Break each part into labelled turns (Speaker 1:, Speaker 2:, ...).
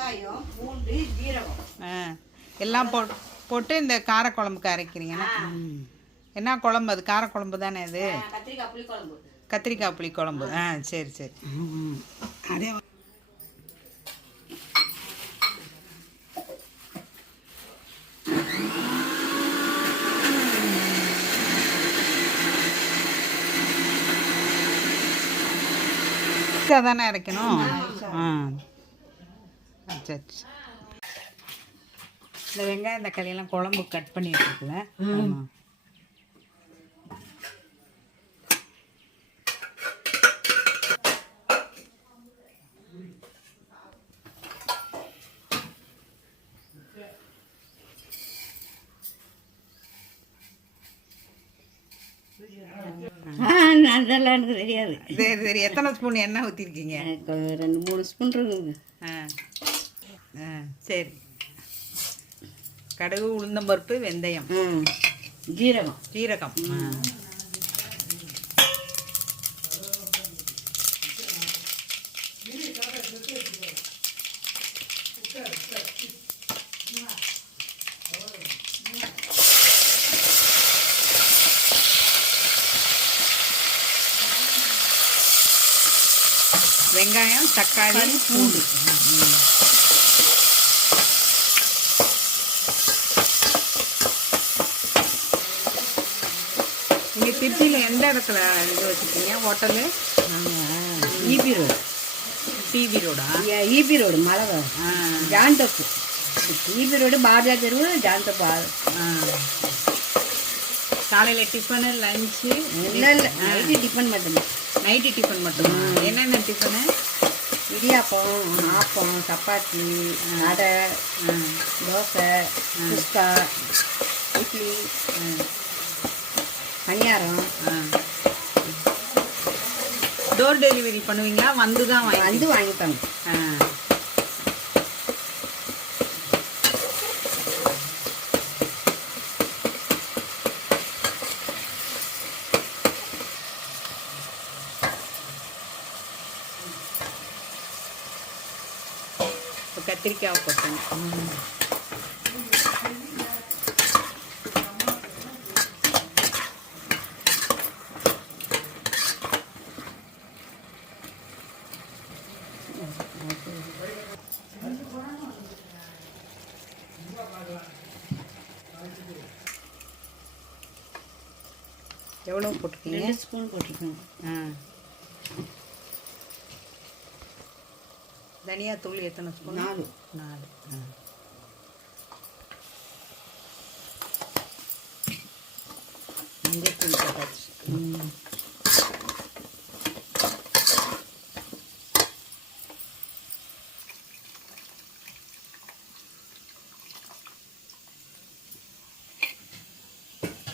Speaker 1: வெங்காயம் பூண்டு ஜீரகம்.
Speaker 2: ஆ எல்லாம் போ போட்டு இந்த காரக்குழம்புக்கு அரைக்கிறீங்கன்னா என்ன குழம்பு அது? காரக்குழம்பு தானே அது?
Speaker 1: கத்திரிக்காய் புளிக்குழம்பு
Speaker 2: கத்திரிக்காய் புளி குழம்பு. ஆ சரி சரி.
Speaker 3: அதே
Speaker 2: தானே அரைக்கணும்? ஆ. சரி. இந்த வெங்காயம் தக்காளி எல்லாம் குழம்பு கட் பண்ணி வச்சுருக்குல ஆமாம்
Speaker 1: ஆ அதெல்லாம் எனக்கு தெரியாது.
Speaker 2: சரி சரி. எத்தனை ஸ்பூன் எண்ணெய் ஊற்றிருக்கீங்க
Speaker 1: ரெண்டு மூணு ஸ்பூன் இருக்குது.
Speaker 2: ஆ. சரி. கடுகு உளுந்தம்பருப்பு வெந்தயம்.
Speaker 1: ஜீரகம்.
Speaker 2: ஜீரகம். வெங்காயம் தக்காளி பூண்டு. திருச்சியில் எந்த இடத்துல இது வச்சுருக்கீங்க? ஹோட்டலு?
Speaker 1: EB road.
Speaker 2: டிவி ரோடா?
Speaker 1: ஈபி ரோடு மலை
Speaker 2: ஆ.
Speaker 1: ஜான்தோப்பு ஈபி ரோடு பாரதியா தெருவு ஜான்தோப்பு ஆ.
Speaker 2: ஆ. காலையில் டிஃபனு லஞ்சு?
Speaker 1: இல்லை இல்லை. நைட்டு டிஃபன் மட்டும்தான்.
Speaker 2: நைட்டு டிஃபன் மட்டுமா என்னென்ன டிஃபனு?
Speaker 1: இடியாப்பம் ஆப்பம் சப்பாத்தி அடை
Speaker 2: ஆ.
Speaker 1: தோசை குஸ்கா இட்லி. பணியாரம்.
Speaker 2: ஆ. டோர் டெலிவரி பண்ணுவீங்களா? வந்து தான் வாங்கி
Speaker 1: வந்து வாங்கிப்பாங்க
Speaker 2: ஆ. இப்போ கத்திரிக்காய் போட்டேன். எவ்வளோ போட்டிருக்கீங்க?
Speaker 1: ரெண்டு ஸ்பூன் போட்டிருக்கோங்க
Speaker 2: ஆ. தனியா தூள் எத்தனை ஸ்பூன்?
Speaker 1: நாலு.
Speaker 2: நாலு. ஆ.
Speaker 1: மஞ்சத்தூள் போட்டாச்சு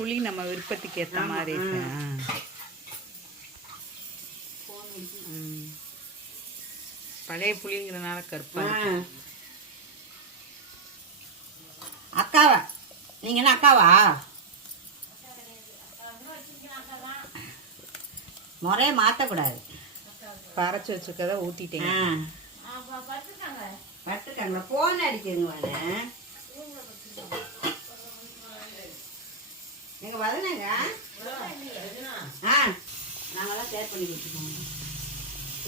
Speaker 2: புளி நம்ம விருப்பத்துக்கு ஏற்ற மாதிரி இருக்கு. பழைய புளிங்கிறனால கருப்பா.
Speaker 1: அக்காவா? நீங்க என்ன அக்காவா? முறைய மாற்றக்கூடாது
Speaker 2: அரைச்சு வச்சிருக்கத ஊத்திட்டீங்க.
Speaker 1: பட்டுருக்காங்களா ஃபோன் அடிக்குதுங்க எங்க வரணுங்க ஆ நாங்களாம் ஷேர் பண்ணி வச்சுக்கோங்க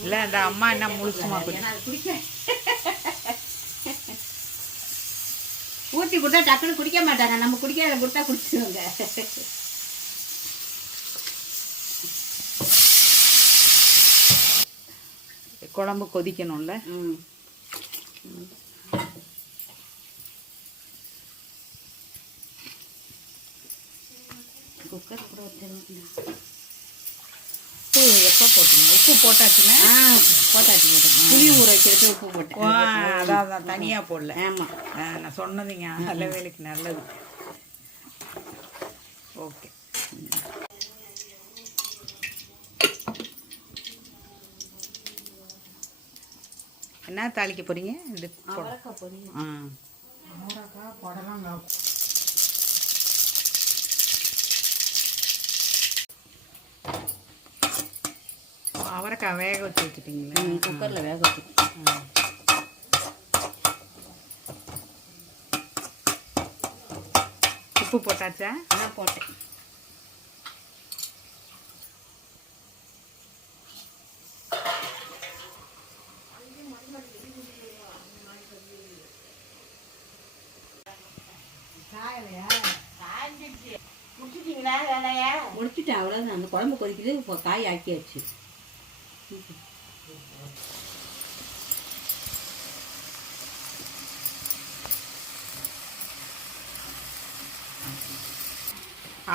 Speaker 2: இல்ல அந்த அம்மா என்ன முழுசுமா
Speaker 1: குடிக்க. ஊற்றி கொடுத்தா டக்குன்னு குடிக்க மாட்டாங்க. நம்ம குடிக்காத கொடுத்தா குடிச்சிடுவாங்க
Speaker 2: குழம்பு கொதிக்கணும்ல?
Speaker 1: ம். குக்கர் கூட
Speaker 2: உப்பு எப்போ போட்டீங்க? உப்பு போட்டாச்சுன்னா?
Speaker 1: ஆ போட்டாச்சு போட்டாச்சு. புளி ஊற வைக்கிறதுக்கு உப்பு போட்டேன்.
Speaker 2: அதான் அதான் தனியா போடல.
Speaker 1: ஆமாம்
Speaker 2: நான் சொன்னதுங்க நல்ல வேலைக்கு நல்லது. ஓகே. என்ன தாளிக்க
Speaker 1: அவரைக்காய் பொரியல்.
Speaker 2: ஆ. வெண்டைக்காய் வேக வச்சு வச்சுட்டிங்களா
Speaker 1: குக்கரில் வேக வச்சு.
Speaker 2: உப்பு போட்டாச்சா?
Speaker 1: நான் போட்டேன். முடிச்சிட்டீங்களா வேலையா? முடிச்சுட்டேன் அவ்வளோதான் அந்த குழம்பு கொதிக்கிறது இப்போ காய் ஆக்கியாச்சு.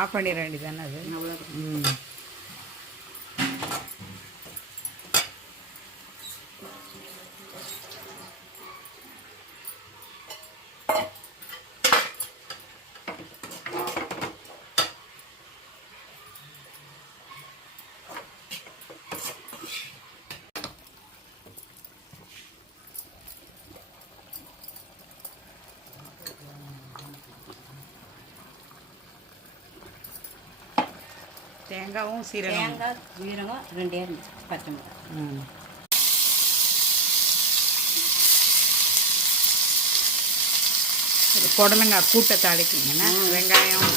Speaker 2: ஆஃப் பண்ணிட வேண்டியதானே அது? தேங்காவும் சீரகம்.
Speaker 1: தேங்காய் சீரகம் ரெண்டே பச்சை மிளகாய்
Speaker 2: புடலங்காய் கூட்டை தாளிக்கிங்கன்னா வெங்காயம்.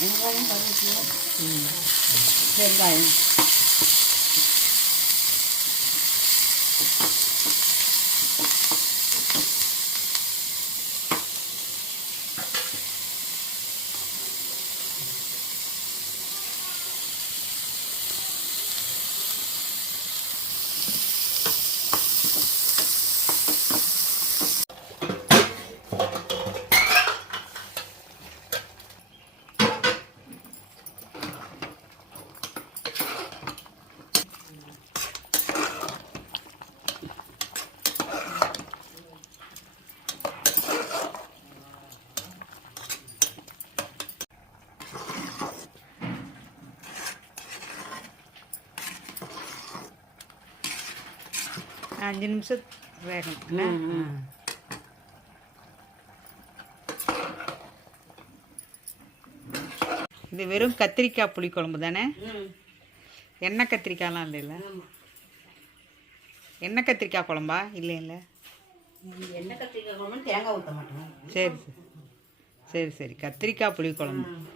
Speaker 1: வெங்காயம் கருவேப்பிலை வெங்காயம்
Speaker 2: அஞ்சு நிமிஷம் வேகணும். இது வெறும் கத்திரிக்காய் புளிக்குழம்பு தானே? எண்ணெய் கத்திரிக்காய்லாம் இல்லைல்ல
Speaker 1: ஆமாம்
Speaker 2: எண்ணெய் கத்திரிக்காய் குழம்பா? இல்லை இல்லை.
Speaker 1: எண்ணெய் கத்திரிக்காய் குழம்பு தேங்காய் ஊற்ற மாட்டோம்.
Speaker 2: சரி சரி. சரி சரி. கத்திரிக்காய் புளிக்குழம்பு
Speaker 1: ம்